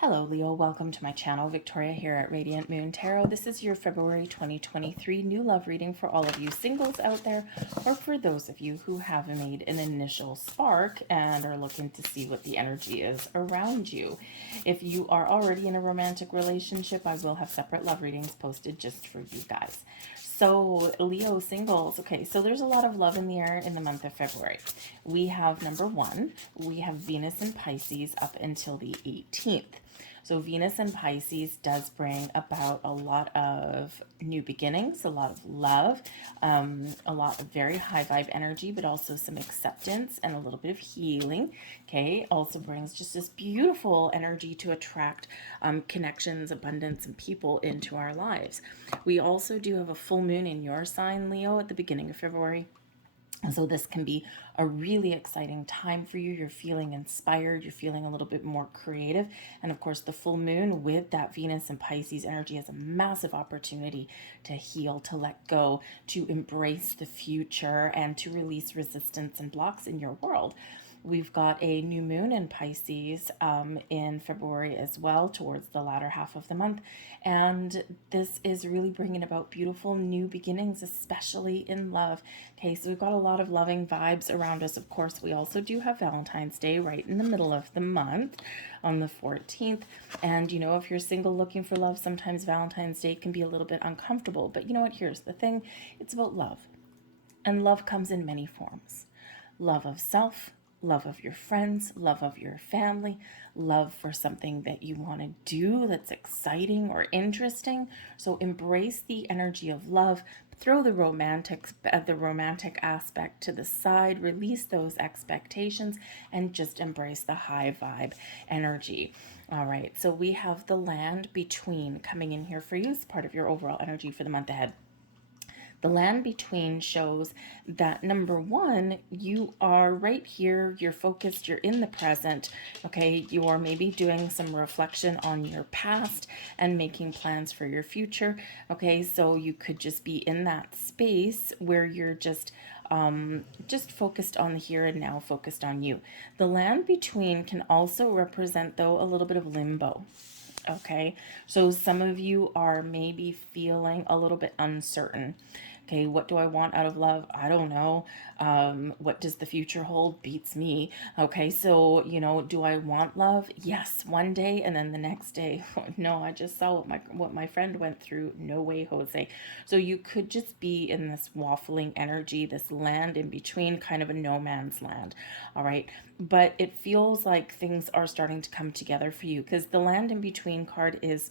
Hello Leo, welcome to my channel. Victoria here at Radiant Moon Tarot. This is your February 2023 new love reading for all of you singles out there, or for those of you who have made an initial spark and are looking to see what the energy is around you. If you are already in a romantic relationship, I will have separate love readings posted just for you guys. So Leo singles, okay, so there's a lot of love in the air in the month of February. We have number one, we have Venus in Pisces up until the 18th. So Venus in Pisces does bring about a lot of new beginnings, a lot of love, a lot of very high vibe energy, but also some acceptance and a little bit of healing. Okay, also brings just this beautiful energy to attract connections, abundance, and people into our lives. We also do have a full moon in your sign, Leo, at the beginning of February. And so this can be a really exciting time for you. You're feeling inspired. You're feeling a little bit more creative. And of course, the full moon with that Venus and Pisces energy is a massive opportunity to heal, to let go, to embrace the future, and to release resistance and blocks in your world. We've got a new moon in Pisces in February as well, towards the latter half of the month. And this is really bringing about beautiful new beginnings, especially in love. Okay, so we've got a lot of loving vibes around us. Of course, we also do have Valentine's Day right in the middle of the month on the 14th. And, you know, if you're single looking for love, sometimes Valentine's Day can be a little bit uncomfortable. But you know what? Here's the thing. It's about love. And love comes in many forms. Love of self, love of your friends, love of your family, love for something that you want to do that's exciting or interesting. So embrace the energy of love. Throw the romantic aspect to the side, release those expectations, and just embrace the high vibe energy. All right, so we have the land between coming in here for you as part of your overall energy for the month ahead. The land between shows that number one, you are right here, you're focused, you're in the present, okay? You're maybe doing some reflection on your past and making plans for your future, okay? So you could just be in that space where you're just focused on the here and now, focused on you. The land between can also represent, though, a little bit of limbo. Okay, so some of you are maybe feeling a little bit uncertain. Okay, what do I want out of love? I don't know. What does the future hold? Beats me. Okay, so, you know, do I want love? Yes, one day, and then the next day, no, I just saw what my friend went through. No way, Jose. So you could just be in this waffling energy, this land in between, kind of a no man's land. All right, but it feels like things are starting to come together for you, because the land in between card is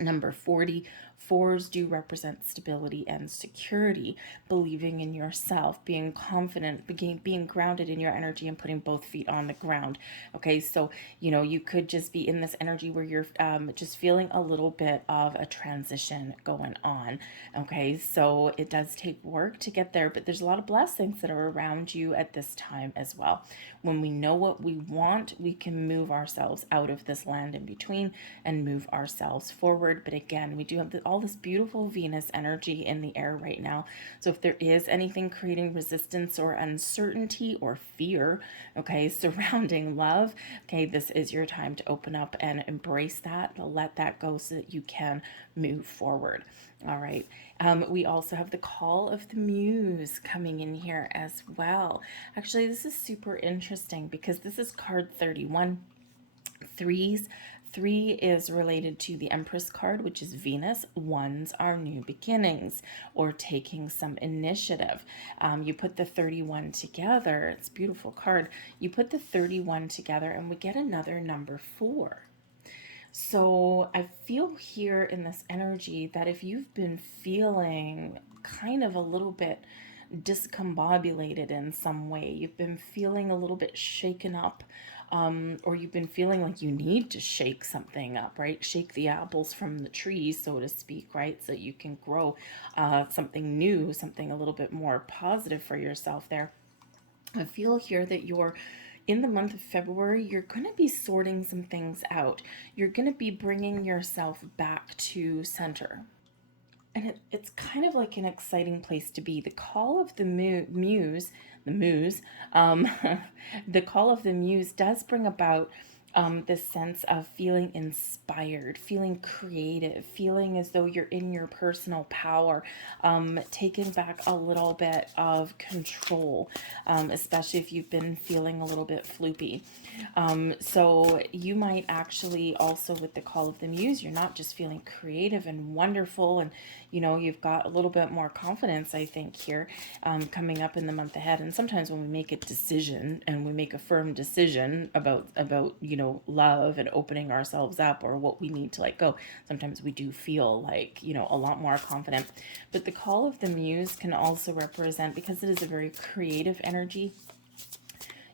number 40. Fours do represent stability and security, believing in yourself, being confident, being grounded in your energy, and putting both feet on the ground. Okay, so, you know, you could just be in this energy where you're just feeling a little bit of a transition going on. Okay, so it does take work to get there, but there's a lot of blessings that are around you at this time as well. When we know what we want, we can move ourselves out of this land in between and move ourselves forward. But again, we do have all this beautiful Venus energy in the air right now. So if there is anything creating resistance or uncertainty or fear, okay, surrounding love, okay, this is your time to open up and embrace that, let that go so that you can move forward. All right. We also have the call of the muse coming in here as well. Actually, this is super interesting because this is card 31. Threes. 3 is related to the Empress card, which is Venus. Ones are new beginnings or taking some initiative. You put the 31 together. It's a beautiful card. You put the 31 together and we get another number 4. So I feel here in this energy that if you've been feeling kind of a little bit discombobulated in some way, you've been feeling a little bit shaken up, or you've been feeling like you need to shake something up, right? Shake the apples from the trees, so to speak, right? So you can grow something new, something a little bit more positive for yourself there. I feel here that you're in the month of February, you're going to be sorting some things out. You're going to be bringing yourself back to center. And it's kind of like an exciting place to be. The call of the muse, the call of the muse does bring about this sense of feeling inspired, feeling creative, feeling as though you're in your personal power, taking back a little bit of control, especially if you've been feeling a little bit floopy. So you might actually also, with the call of the muse, you're not just feeling creative and wonderful, and you've got a little bit more confidence, I think, here, coming up in the month ahead. And sometimes when we make a decision and we make a firm decision about love and opening ourselves up, or what we need to let go, sometimes we do feel like a lot more confident. But the call of the muse can also represent, because it is a very creative energy,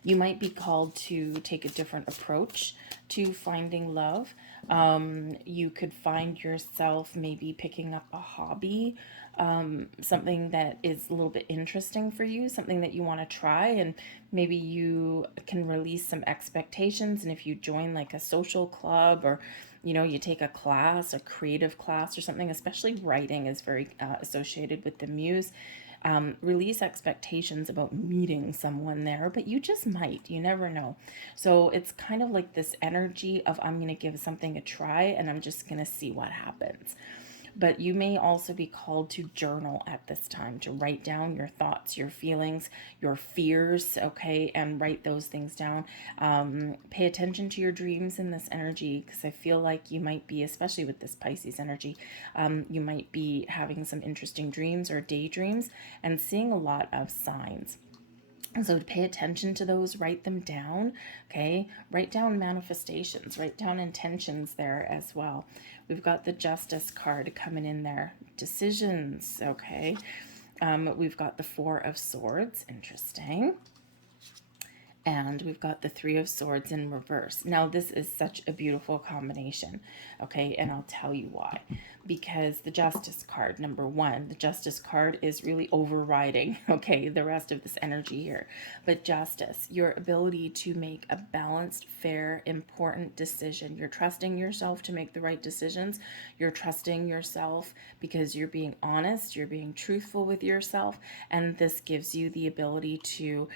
you might be called to take a different approach to finding love. You could find yourself maybe picking up a hobby, something that is a little bit interesting for you, something that you want to try, and maybe you can release some expectations. And if you join like a social club, or you take a class, a creative class or something, especially writing is very associated with the muse. Release expectations about meeting someone there, but you just might, you never know. So it's kind of like this energy of, I'm going to give something a try and I'm just going to see what happens. But you may also be called to journal at this time, to write down your thoughts, your feelings, your fears, okay, and write those things down. Pay attention to your dreams in this energy, because I feel like you might be, especially with this Pisces energy, you might be having some interesting dreams or daydreams and seeing a lot of signs. So to pay attention to those, write them down, okay? Write down manifestations, write down intentions there as well. We've got the Justice card coming in there. Decisions, okay? We've got the Four of Swords, interesting. And we've got the Three of Swords in reverse. Now, this is such a beautiful combination, okay? And I'll tell you why. Because the Justice card, number one, the Justice card is really overriding, okay, the rest of this energy here. But Justice, your ability to make a balanced, fair, important decision. You're trusting yourself to make the right decisions. You're trusting yourself because you're being honest, you're being truthful with yourself. And this gives you the ability to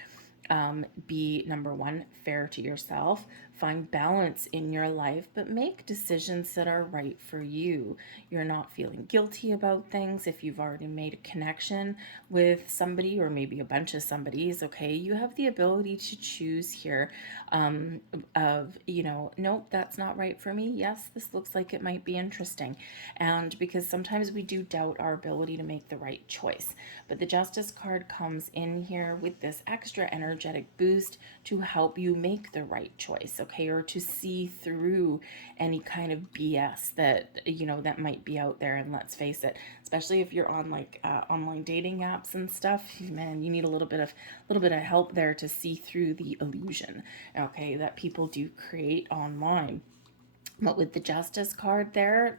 be, number one, fair to yourself, find balance in your life, but make decisions that are right for you. You're not feeling guilty about things. If you've already made a connection with somebody, or maybe a bunch of somebody's, okay, you have the ability to choose here, of, nope, that's not right for me. Yes, this looks like it might be interesting. And because sometimes we do doubt our ability to make the right choice. But the Justice card comes in here with this extra energetic boost to help you make the right choice, okay, or to see through any kind of BS that that might be out there. And let's face it, especially if you're on like online dating apps and stuff, man, you need a little bit of help there to see through the illusion, okay, that people do create online. But with the Justice card there,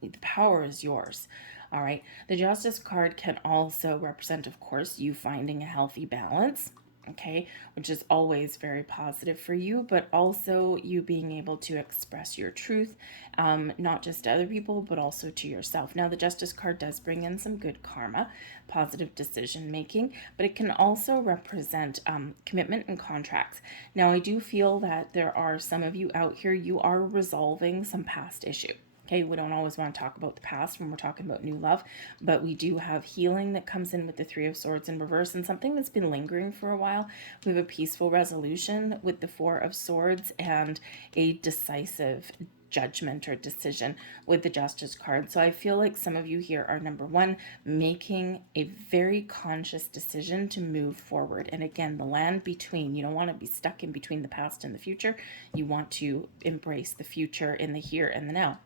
the power is yours. All right. The Justice card can also represent, of course, you finding a healthy balance, okay, which is always very positive for you, but also you being able to express your truth, not just to other people, but also to yourself. Now, the Justice card does bring in some good karma, positive decision making, but it can also represent commitment and contracts. Now, I do feel that there are some of you out here, you are resolving some past issue. Okay, we don't always want to talk about the past when we're talking about new love, but we do have healing that comes in with the Three of Swords in reverse, and something that's been lingering for a while. We have a peaceful resolution with the Four of Swords and a decisive judgment or decision with the Justice card. So I feel like some of you here are, number one, making a very conscious decision to move forward. And again, the land between, you don't want to be stuck in between the past and the future. You want to embrace the future in the here and the now,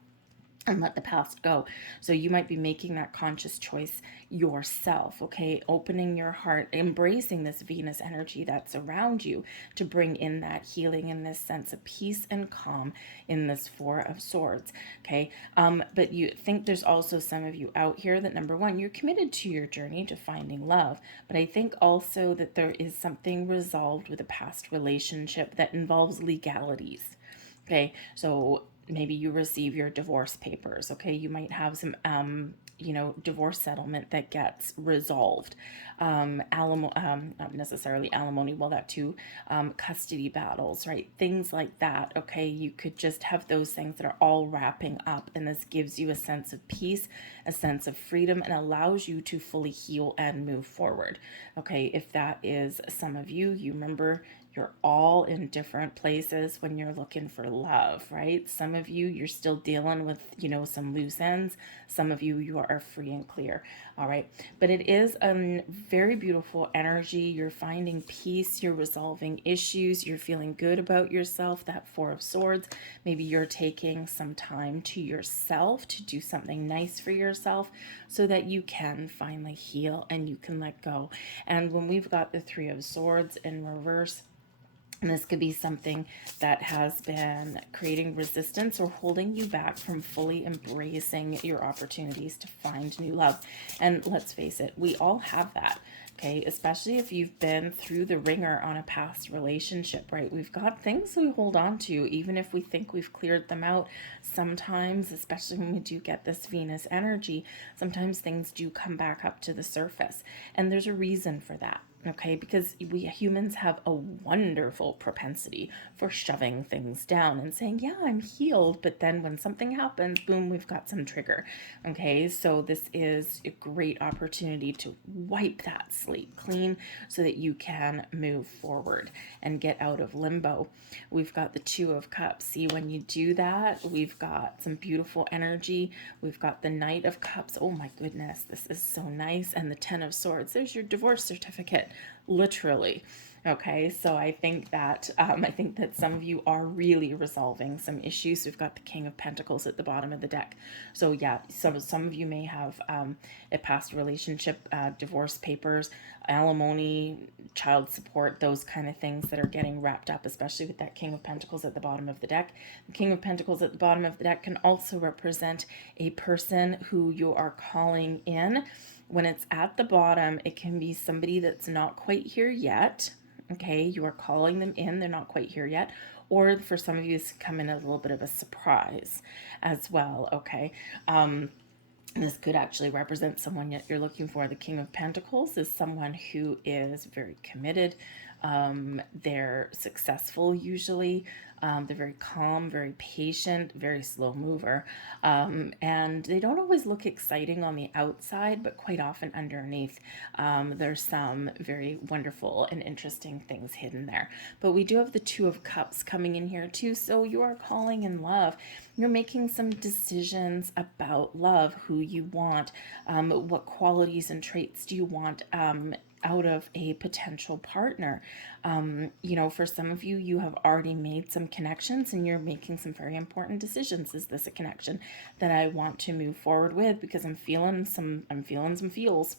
and let the past go. So you might be making that conscious choice yourself, okay? Opening your heart, embracing this Venus energy that's around you to bring in that healing and this sense of peace and calm in this Four of Swords, okay? But you think there's also some of you out here that, number one, you're committed to your journey to finding love, but I think also that there is something resolved with a past relationship that involves legalities, okay? So maybe you receive your divorce papers, okay? You might have some, divorce settlement that gets resolved. Not necessarily alimony, well, that too, custody battles, right? Things like that. Okay. You could just have those things that are all wrapping up, and this gives you a sense of peace, a sense of freedom, and allows you to fully heal and move forward. Okay. If that is some of you, you remember you're all in different places when you're looking for love, right? Some of you, you're still dealing with, some loose ends. Some of you, you are free and clear. All right. But it is a very beautiful energy. You're finding peace. You're resolving issues. You're feeling good about yourself. That Four of Swords. Maybe you're taking some time to yourself to do something nice for yourself so that you can finally heal and you can let go. And when we've got the Three of Swords in reverse, and this could be something that has been creating resistance or holding you back from fully embracing your opportunities to find new love. And let's face it, we all have that. Okay, especially if you've been through the ringer on a past relationship, right? We've got things we hold on to, even if we think we've cleared them out. Sometimes, especially when we do get this Venus energy, sometimes things do come back up to the surface. And there's a reason for that. Okay, because we humans have a wonderful propensity for shoving things down and saying, yeah, I'm healed. But then when something happens, boom, we've got some trigger. Okay, so this is a great opportunity to wipe that slate clean so that you can move forward and get out of limbo. We've got the Two of Cups. See, when you do that, we've got some beautiful energy. We've got the Knight of Cups. Oh my goodness, this is so nice. And the Ten of Swords. There's your divorce certificate. Literally. Okay, so I think that some of you are really resolving some issues. We've got the King of Pentacles at the bottom of the deck. So yeah, some of you may have a past relationship, divorce papers, alimony, child support, those kind of things that are getting wrapped up, especially with that King of Pentacles at the bottom of the deck. The King of Pentacles at the bottom of the deck can also represent a person who you are calling in. When it's at the bottom, it can be somebody that's not quite here yet. Okay, you are calling them in, they're not quite here yet. Or for some of you, it's come in a little bit of a surprise as well. Okay. This could actually represent someone that you're looking for. The King of Pentacles is someone who is very committed. They're successful usually. They're very calm, very patient, very slow mover. And they don't always look exciting on the outside, but quite often underneath, there's some very wonderful and interesting things hidden there. But we do have the Two of Cups coming in here too. So you are calling in love. You're making some decisions about love, who you want, what qualities and traits do you want out of a potential partner. For some of you, you have already made some connections and you're making some very important decisions. Is this a connection that I want to move forward with? Because I'm feeling some feels.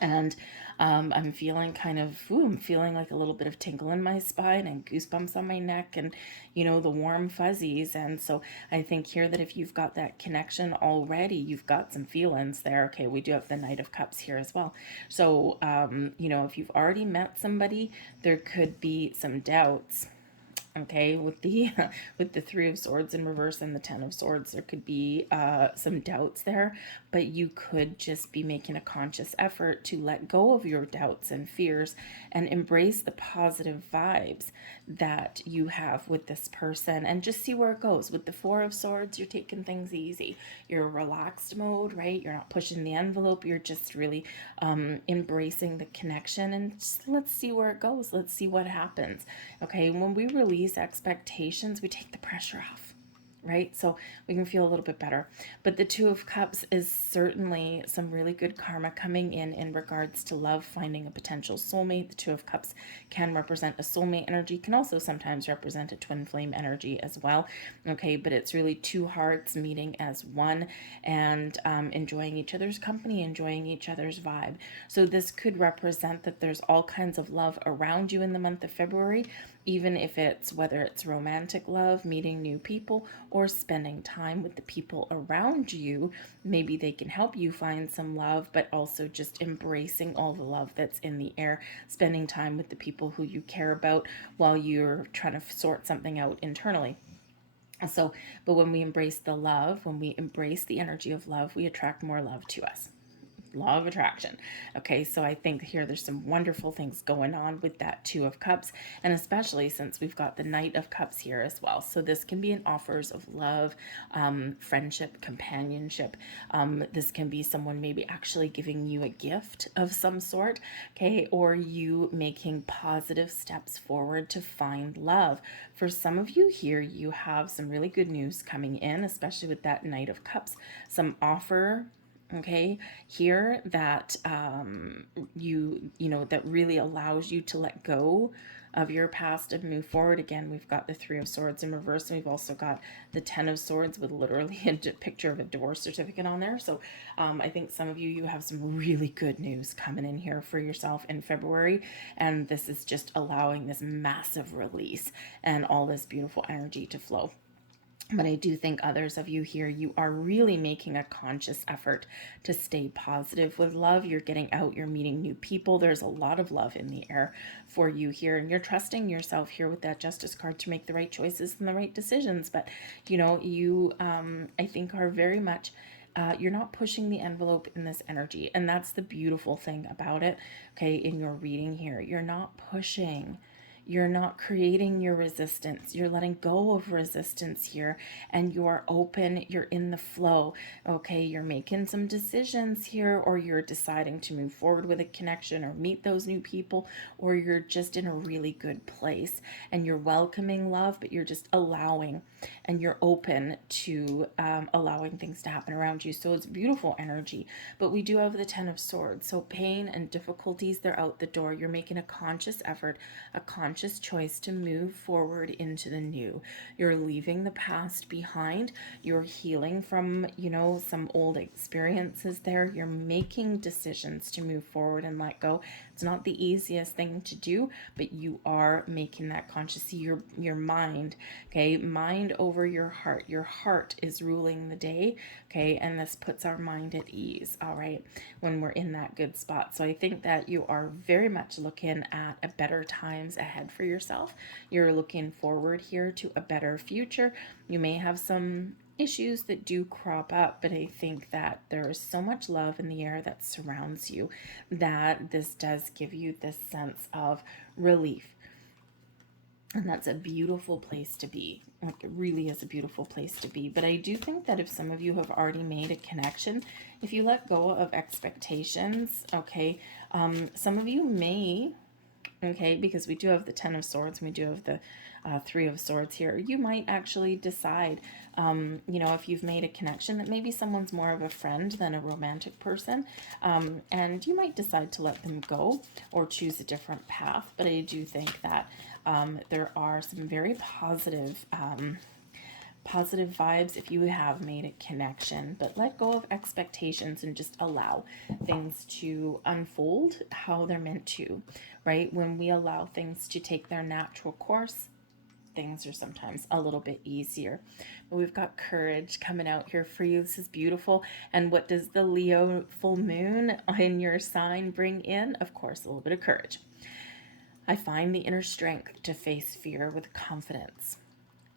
And I'm feeling I'm feeling like a little bit of tingle in my spine and goosebumps on my neck and, the warm fuzzies. And so I think here that if you've got that connection already, you've got some feelings there. Okay, we do have the Knight of Cups here as well. So, if you've already met somebody, there could be some doubts. Okay, with the with the Three of Swords in reverse and the Ten of Swords, there could be some doubts there, but you could just be making a conscious effort to let go of your doubts and fears and embrace the positive vibes that you have with this person and just see where it goes. With the Four of Swords, you're taking things easy. You're relaxed mode, right? You're not pushing the envelope. You're just really embracing the connection and just let's see where it goes. Let's see what happens. Okay, when we release expectations, we take the pressure off, right? So we can feel a little bit better. But the Two of Cups is certainly some really good karma coming in regards to love, finding a potential soulmate. The Two of Cups can represent a soulmate energy, can also sometimes represent a twin flame energy as well. Okay, but it's really two hearts meeting as one and enjoying each other's company, enjoying each other's vibe. So this could represent that there's all kinds of love around you in the month of February, even if it's whether it's romantic love, meeting new people, or spending time with the people around you. Maybe they can help you find some love, but also just embracing all the love that's in the air, spending time with the people who you care about while you're trying to sort something out internally. So, but when we embrace the love, when we embrace the energy of love, we attract more love to us. Law of attraction. Okay, so I think here there's some wonderful things going on with that Two of Cups, and especially since we've got the Knight of Cups here as well. So this can be an offers of love, friendship, companionship. This can be someone maybe actually giving you a gift of some sort, okay, or you making positive steps forward to find love. For some of you here, you have some really good news coming in, especially with that Knight of Cups, some offer, okay, here that you know that really allows you to let go of your past and move forward. Again, we've got the Three of Swords in reverse, and we've also got the Ten of Swords with literally a picture of a divorce certificate on there. So I think some of you have some really good news coming in here for yourself in February, and this is just allowing this massive release and all this beautiful energy to flow. But I do think others of you here, you are really making a conscious effort to stay positive with love. You're getting out, you're meeting new people. There's a lot of love in the air for you here. And you're trusting yourself here with that Justice card to make the right choices and the right decisions. But, you know, you, I think, are very much you're not pushing the envelope in this energy. And that's the beautiful thing about it, okay, in your reading here. You're not pushing. You're not creating your resistance. You're letting go of resistance here, and you're open. You're in the flow. Okay, you're making some decisions here, or you're deciding to move forward with a connection or meet those new people, or you're just in a really good place and you're welcoming love, but you're just allowing, and you're open to allowing things to happen around you. So it's beautiful energy. But we do have the Ten of Swords. So pain and difficulties, they're out the door. You're making a conscious effort, a conscious choice to move forward into the new. You're leaving the past behind. You're healing from, you know, some old experiences there. You're making decisions to move forward and let go. It's not the easiest thing to do, but you are making that conscious. See, your mind, okay, mind over your heart. Your heart is ruling the day, okay, and this puts our mind at ease, all right, when we're in that good spot. So I think that you are very much looking at a better times ahead for yourself. You're looking forward here to a better future. You may have some issues that do crop up, but I think that there is so much love in the air that surrounds you that this does give you this sense of relief. And that's a beautiful place to be. Like, it really is a beautiful place to be. But I do think that if some of you have already made a connection, if you let go of expectations, okay, some of you may, okay, because we do have the Ten of Swords and we do have the Three of Swords here, you might actually decide, you know, if you've made a connection, that maybe someone's more of a friend than a romantic person, and you might decide to let them go or choose a different path. But I do think that there are some very positive positive vibes if you have made a connection. But let go of expectations and just allow things to unfold how they're meant to, right? When we allow things to take their natural course, things are sometimes a little bit easier. But we've got courage coming out here for you. This is beautiful. And what does the Leo full moon in your sign bring in? Of course, a little bit of courage. I find the inner strength to face fear with confidence.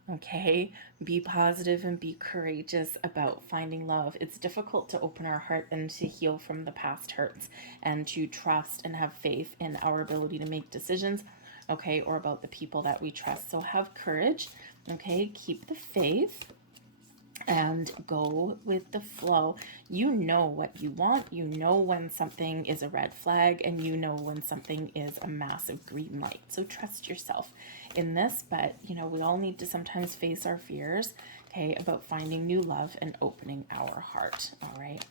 Okay, be positive and be courageous about finding love. It's difficult to open our heart and to heal from the past hurts and to trust and have faith in our ability to make decisions, okay, or about the people that we trust. So have courage, okay, keep the faith and go with the flow. You know what you want. You know when something is a red flag, and you know when something is a massive green light. So trust yourself in this. But, you know, we all need to sometimes face our fears, okay, about finding new love and opening our heart. All right.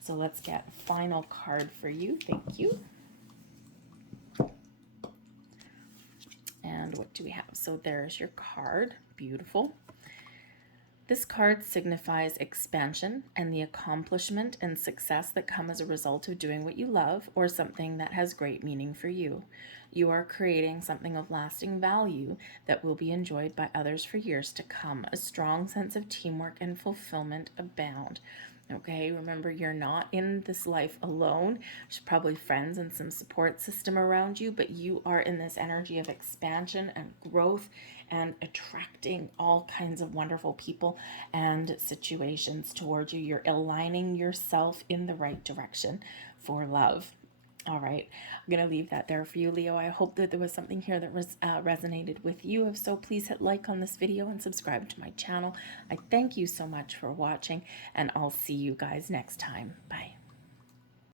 So let's get a final card for you. Thank you. And what do we have? So there's your card. Beautiful. This card signifies expansion and the accomplishment and success that come as a result of doing what you love or something that has great meaning for you. You are creating something of lasting value that will be enjoyed by others for years to come. A strong sense of teamwork and fulfillment abound. Okay, remember, you're not in this life alone. There's probably friends and some support system around you, but you are in this energy of expansion and growth and attracting all kinds of wonderful people and situations towards you. You're aligning yourself in the right direction for love. All right, I'm going to leave that there for you, Leo. I hope that there was something here that resonated with you. If so, please hit like on this video and subscribe to my channel. I thank you so much for watching, and I'll see you guys next time. Bye.